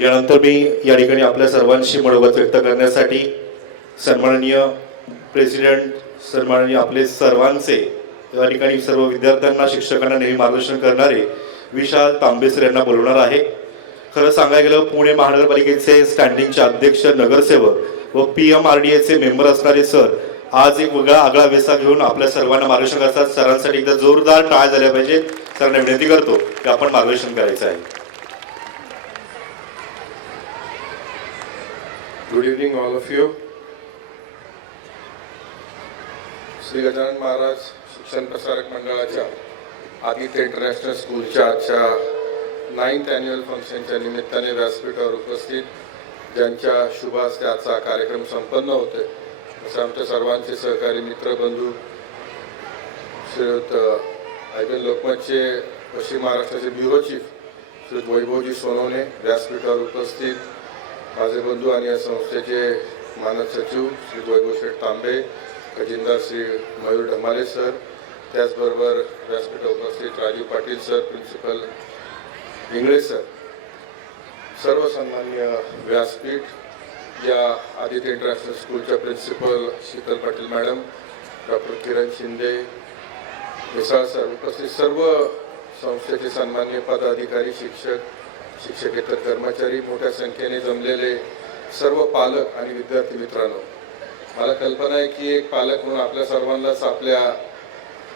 यानंतर मी या ठिकाणी आपल्या सर्वांशी मनोगत व्यक्त करण्यासाठी सन्माननीय प्रेसिडेंट, सन्माननीय आपले सर्वांचे या ठिकाणी सर्व विद्यार्थ्यांना शिक्षकांना नेहमी मार्गदर्शन करणारे विशाल तांबे सर यांना बोलवणार आहे. खरं सांगायला गेलं पुणे महानगरपालिकेचे स्टँडिंगचे अध्यक्ष, नगरसेवक व PMRDAचे मेंबर असणारे सर आज एक वेगळा आगळा वेसा घेऊन आपल्या सर्वांना मार्गदर्शन करतात. सरांसाठी एकदा जोरदार टाळ्या झाल्या पाहिजे. सरांना विनंती करतो की आपण मार्गदर्शन करायचं आहे. Good evening all of you. Shri Gajanan Maharaj शिक्षण प्रसारक मंडळाच्या आदित्य इंटरनॅशनल स्कूलच्या आजच्या 9th अॅन्युअल फंक्शनच्या निमित्ताने व्यासपीठावर उपस्थित ज्यांच्या शुभ हस्ते आजचा कार्यक्रम संपन्न होते असे आमच्या सर्वांचे सहकारी मित्र बंधू श्रीयुत IBN लोकमतचे पश्चिम महाराष्ट्राचे ब्युरो चीफ श्रीयुत वैभवजी सोनवणे, व्यासपीठावर उपस्थित माझे बंधू आणि या संस्थेचे मानद सचिव श्री वैभव शेठ तांबे, खजिनदार श्री मयूर ढमाले सर, त्याचबरोबर व्यासपीठावर उपस्थित Rajiv Patil sir, principal Ingale sir, सर्व सन्माननीय व्यासपीठ, या आदित्य इंटरनॅशनल स्कूलच्या principal Sheetal Patil madam, doctor Kiran Shinde, Misal sir, उपस्थित सर्व संस्थेचे सन्माननीय पदाधिकारी, शिक्षक, शिक्षकेतर कर्मचारी, मोठ्या संख्येने जमलेले सर्व पालक आणि विद्यार्थी मित्रांनो, मला कल्पना आहे की एक पालक म्हणून आपल्या सर्वांनाच आपल्या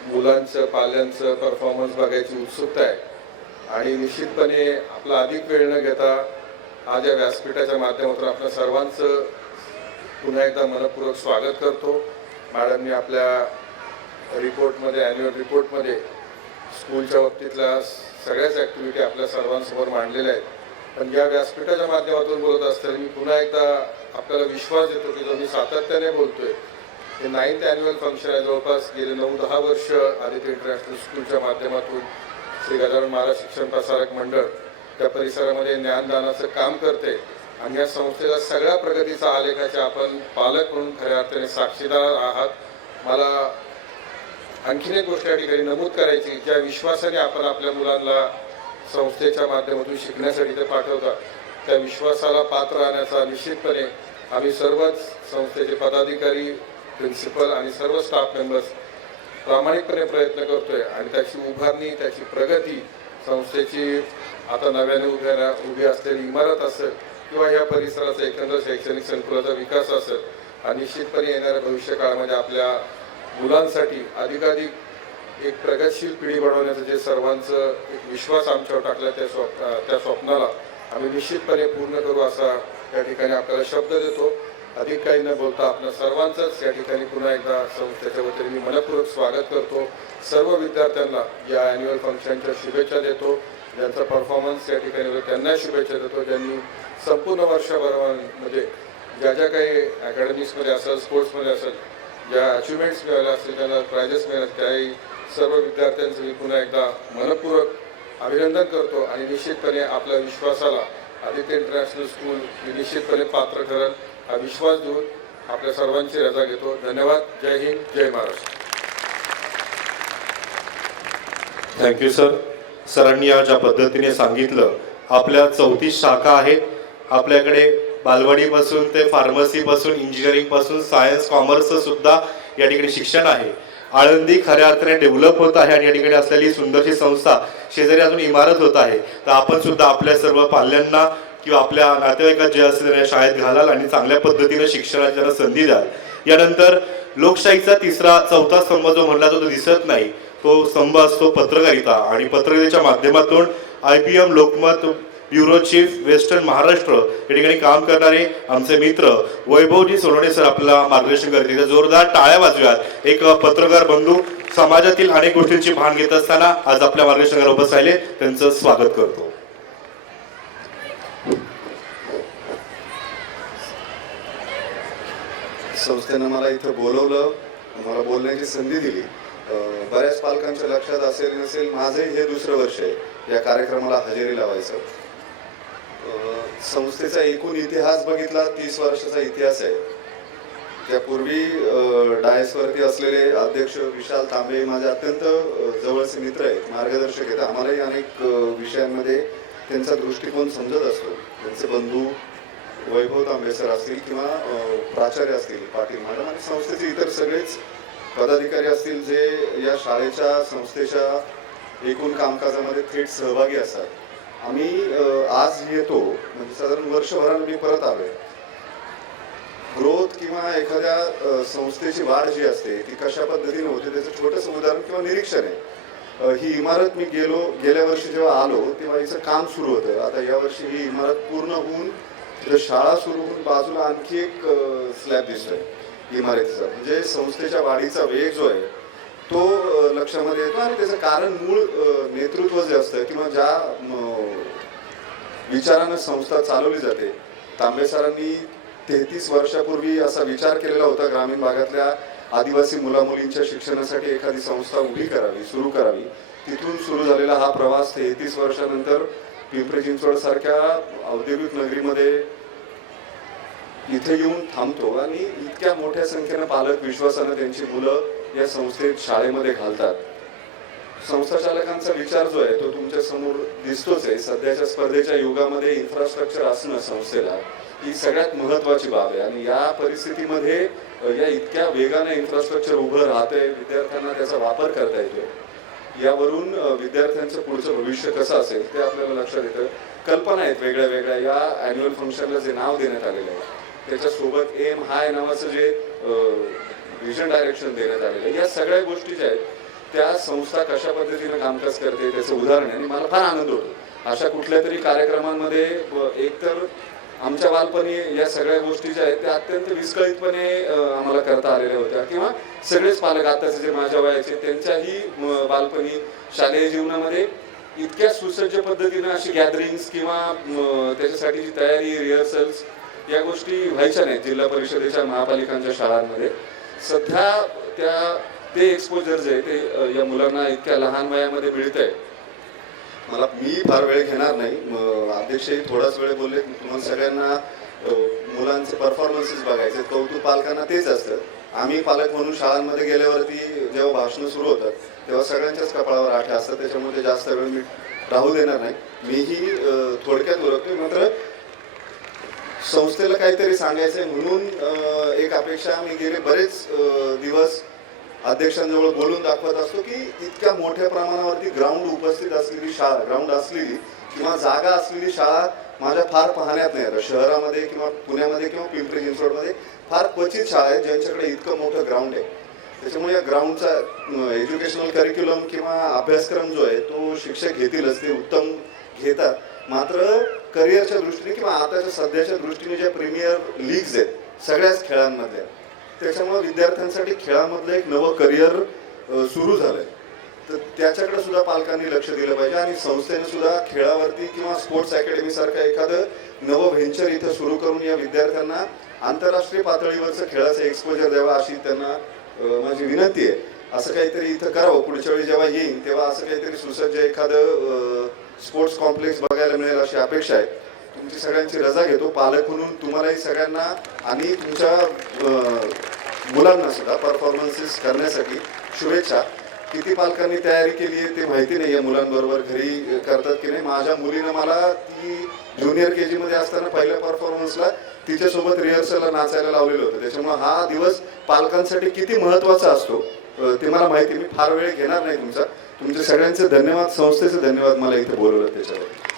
मुलांचं पाल्यांचं परफॉर्मन्स बघायची उत्सुकता आहे आणि निश्चितपणे आपला अधिक वेळ न घेता आज या व्यासपीठाच्या माध्यमातून आपल्या सर्वांचं पुन्हा एकदा मनपूर्वक स्वागत करतो. मॅडमनी आपल्या रिपोर्टमध्ये, ॲन्युअल रिपोर्टमध्ये स्कूलच्या बाबतीतल्या सगळ्याच ॲक्टिव्हिटी आपल्या सर्वांसमोर मांडलेल्या आहेत. पण या व्यासपीठाच्या माध्यमातून बोलत असताना मी पुन्हा एकदा आपल्याला विश्वास देतो की जो मी सातत्याने बोलतोय, हे 9th अॅन्युअल फंक्शन आहे. जवळपास गेले 9-10 वर्ष आदित्य इंटरनॅशनल स्कूलच्या माध्यमातून श्री गजानन महाराज शिक्षण प्रसारक मंडळ त्या परिसरामध्ये ज्ञानदानाचं काम करते आणि या संस्थेच्या सगळ्या प्रगतीचा आलेखाचे आपण पालक म्हणून खऱ्या अर्थाने साक्षीदार आहात. मला आणखीन एक गोष्ट या ठिकाणी नमूद करायची, ज्या विश्वासाने आपण आपल्या मुलांना संस्थेच्या माध्यमातून शिकण्यासाठी ते पाठवता, त्या विश्वासाला पात्र राहण्याचा निश्चितपणे आम्ही सर्वच संस्थेचे पदाधिकारी, प्रिन्सिपल आणि सर्व स्टाफ मेंबर्स प्रामाणिकपणे प्रयत्न करतोय आणि त्याची उभारणी, त्याची प्रगती, संस्थेची आता नव्याने उभी असलेली इमारत असेल किंवा या परिसराचा एकंदर शैक्षणिक संकुलाचा विकास असेल, हा निश्चितपणे येणाऱ्या भविष्य काळामध्ये आपल्या मुलांसाठी अधिकाधिक एक प्रगतशील पिढी बनवण्याचं जे सर्वांचं एक विश्वास आमच्यावर टाकला, त्या स्वप्नाला आम्ही निश्चितपणे पूर्ण करू असा या ठिकाणी आपल्याला शब्द देतो. अधिक काही न बोलता आपल्या सर्वांचंच या ठिकाणी पुन्हा एकदा संस्थेच्या वतीने मी मनपूर्वक स्वागत करतो. सर्व विद्यार्थ्यांना या ॲन्युअल फंक्शनच्या शुभेच्छा देतो. ज्यांचा परफॉर्मन्स या ठिकाणी होतो त्यांना शुभेच्छा देतो. ज्यांनी संपूर्ण वर्षभरामध्ये ज्या ज्या काही अकॅडमिक्समध्ये असेल, स्पोर्ट्समध्ये असेल, ज्या अचिव्हमेंट्स मिळाल्या असतील, त्यांना प्राइजेस मिळाले, त्याही सर्व विद्यार्थ्यांचं मी पुन्हा एकदा मनपूर्वक अभिनंदन करतो आणि निश्चितपणे आपल्या विश्वासाला आदित्य इंटरनॅशनल स्कूल ही निश्चितपणे पात्र ठरेल हा विश्वास देऊन आपल्या सर्वांची रजा घेतो. धन्यवाद. जय हिंद, जय महाराष्ट्र. Thank you sir. सरांनी आज ज्या पद्धतीने सांगितलं, आपल्या 34 शाखा आहेत. आपल्याकडे बालवाडीपासून ते फार्मसीपासून, इंजिनिअरिंगपासून सायन्स, कॉमर्सचं सुद्धा या ठिकाणी शिक्षण आहे. आळंदी खऱ्या अर्थाने डेव्हलप होत आहे आणि या ठिकाणी असलेली सुंदरशी संस्था शेजारी अजून इमारत होत आहे. तर आपण सुद्धा आपल्या सर्व पाल्यांना किंवा आपल्या नातेवाईकात जे असतील त्यांना शाळेत घालाल आणि चांगल्या पद्धतीने शिक्षणाची त्यांना संधी द्याल. यानंतर लोकशाहीचा चौथा स्तंभ जो म्हणला तो दिसत नाही, तो स्तंभ असतो पत्रकारिता आणि पत्रकारितेच्या माध्यमातून IBM Lokmat bureau chief western Maharashtra या ठिकाणी काम करणारे आमचे मित्र वैभवजी सोनवणे सर आपल्याला मार्गदर्शन करतील. जोरदार टाळ्या वाजव्यात. एक पत्रकार बंधू समाजातील अनेक गोष्टींची भान घेत असताना आज आपल्या मार्गदर्शनावर उपस्थित राहिले, त्यांचं स्वागत करतो. संस्थेनं मला इथं बोलवलं, मला बोलण्याची संधी दिली. बऱ्याच पालकांच्या लक्षात असेल नसेल, माझंही हे दुसरं वर्ष आहे या कार्यक्रमाला हजेरी लावायचं. संस्थेचा एकूण इतिहास बघितला 30 वर्षाचा इतिहास आहे. त्यापूर्वी डायसवरती असलेले अध्यक्ष विशाल तांबे माझे अत्यंत जवळचे मित्र आहेत, मार्गदर्शक आहेत. आम्हालाही अनेक विषयांमध्ये त्यांचा दृष्टिकोन समजत असतो. त्यांचे बंधू वैभव तांबे सर असतील किंवा प्राचार्य असतील पाटील मॅडम आणि संस्थेचे इतर सगळेच पदाधिकारी असतील जे या शाळेच्या संस्थेच्या एकूण कामकाजामध्ये थेट सहभागी असतात. आम्ही आज येतो म्हणजे साधारण वर्षभरानं मी परत आलोय. ग्रोथ किंवा एखाद्या संस्थेची वाढ जी असते ती कशा पद्धतीने होते त्याचं छोटंसं उदाहरण किंवा निरीक्षण आहे. ही इमारत मी गेल्या वर्षी जेव्हा आलो तेव्हा हिचं काम सुरू होतं. आता यावर्षी ही इमारत पूर्ण होऊन तिथं शाळा सुरू होऊन बाजूला आणखी एक स्लॅब दिसतोय इमारतीचा. म्हणजे संस्थेच्या वाढीचा वेग जो आहे तो लक्षामध्ये येतो आणि त्याचं कारण मूळ नेतृत्व जे असतं किंवा ज्या विचारानं संस्था चालवली जाते. तांबे सरांनी 33 वर्षापूर्वी असा विचार केलेला होता ग्रामीण भागातल्या आदिवासी मुलामुलींच्या शिक्षणासाठी एखादी संस्था उभी करावी, सुरू करावी. तिथून सुरू झालेला हा प्रवास 33 वर्षानंतर पिंपरी चिंचवड सारख्या औद्योगिक नगरीमध्ये इथे येऊन थांबतो आणि इतक्या मोठ्या संख्येनं पालक विश्वासानं त्यांची मुलं या संस्थेत शाळेमध्ये घालतात. संस्था चालकांचा विचार जो आहे तो तुमच्या समोर दिसतोच आहे. सध्याच्या स्पर्धेच्या युगामध्ये इन्फ्रास्ट्रक्चर असणं संस्थेला ही सगळ्यात महत्त्वाची बाब आहे आणि या परिस्थितीमध्ये या इतक्या वेगाने इन्फ्रास्ट्रक्चर उभं राहतंय, विद्यार्थ्यांना त्याचा वापर करता येतोय. यावरून विद्यार्थ्यांचं पुढचं भविष्य कसं असेल ते आपल्याला लक्षात येतं. कल्पना आहेत वेगळ्या वेगळ्या. या ॲन्युअल फंक्शनला जे नाव देण्यात आलेलं आहे त्याच्यासोबत एम हाय नावाचं जे व्हिजन डायरेक्शन देण्यात आलेलं आहे, या सगळ्या गोष्टी ज्या आहेत त्या संस्था कशा पद्धतीनं कामकाज करते त्याचं उदाहरण आहे. आणि मला फार आनंद होतो अशा कुठल्या तरी कार्यक्रमांमध्ये. एकतर आमच्या बालपणी या सगळ्या गोष्टी ज्या आहेत त्या अत्यंत विस्कळीतपणे आम्हाला करता आलेल्या होत्या किंवा सगळेच पालक आताचे जे माझ्या वयाचे त्यांच्याही बालपणी शालेय जीवनामध्ये इतक्या सुसज्ज पद्धतीनं अशी गॅदरिंग्स किंवा त्याच्यासाठीची तयारी, रिहर्सल्स या गोष्टी व्हायच्या नाहीत जिल्हा परिषदेच्या महापालिकांच्या शाळांमध्ये. सध्या ते एक्सपोजर जे आहे ते या मुलांना इतक्या लहान वयामध्ये मिळत आहे. मी फार वेळ घेणार नाही. अध्यक्षही थोडाच वेळ बोलले. तुम्हाला सगळ्यांना मुलांचे परफॉर्मन्सेस बघायचे. कौतुक पालकांना तेच असतं. आम्ही पालक म्हणून शाळांमध्ये गेल्यावरती जेव्हा भाषणं सुरू होतात तेव्हा सगळ्यांच्याच कपाळावर आठे असतात. त्याच्यामुळे जास्त वेळ मी राहू देणार नाही. मीही थोडक्यात उरकतो. मात्र संस्थेला काहीतरी सांगायचंय म्हणून एक अपेक्षा मी गेले बरेच दिवस अध्यक्षांजवळ बोलून दाखवत असतो की इतक्या मोठ्या प्रमाणावरती ग्राउंड उपस्थित असलेली शाळा, ग्राउंड असलेली किंवा जागा असलेली शाळा माझ्या फार पाहण्यात नाही. आता शहरामध्ये किंवा पुण्यामध्ये किंवा पिंपरी चिंचवडमध्ये फार क्वचित शाळा आहेत ज्यांच्याकडे इतकं मोठं ग्राउंड आहे. त्याच्यामुळे या ग्राउंडचा एज्युकेशनल करिक्युलम किंवा अभ्यासक्रम जो आहे तो शिक्षक घेतीलच, ते उत्तम घेतात. मात्र करिअरच्या दृष्टीने किंवा आताच्या सध्याच्या दृष्टीने ज्या प्रीमियर लीग्स आहेत सगळ्याच खेळांमधल्या, त्याच्यामुळे विद्यार्थ्यांसाठी खेळामधलं एक नवं करिअर सुरू झालंय. तर त्याच्याकडे सुद्धा पालकांनी लक्ष दिलं पाहिजे आणि संस्थेने सुद्धा खेळावरती किंवा स्पोर्ट्स अकॅडमी सारखं एखादं नवं व्हेंचर इथं सुरू करून या विद्यार्थ्यांना आंतरराष्ट्रीय पातळीवरचं खेळाचं एक्सपोजर द्यावा अशी त्यांना माझी विनंती आहे. असं काहीतरी इथं करावं. पुढच्या वेळी जेव्हा येईन तेव्हा असं काहीतरी सुसज्ज एखादं स्पोर्ट्स कॉम्प्लेक्स बघायला मिळेल अशी अपेक्षा आहे. तुमची सगळ्यांची रजा घेतो. पालक म्हणून तुम्हालाही सगळ्यांना आणि तुमच्या मुलांना सुद्धा परफॉर्मन्सेस करण्यासाठी शुभेच्छा. किती पालकांनी तयारी केली आहे ते माहिती नाही. या मुलांबरोबर घरी करतात की नाही. माझ्या मुलीनं मला ती ज्युनियर KG मध्ये असताना पहिल्या परफॉर्मन्सला तिच्यासोबत रिहर्सलला नाचायला लावलेलं होतं. त्याच्यामुळे हा दिवस पालकांसाठी किती महत्त्वाचा असतो ते मला माहिती. मी फार वेळ घेणार नाही तुमचा. तुमचे सगळ्यांचे धन्यवाद. संस्थेचे धन्यवाद मला इथे बोलवलं त्याच्यावर.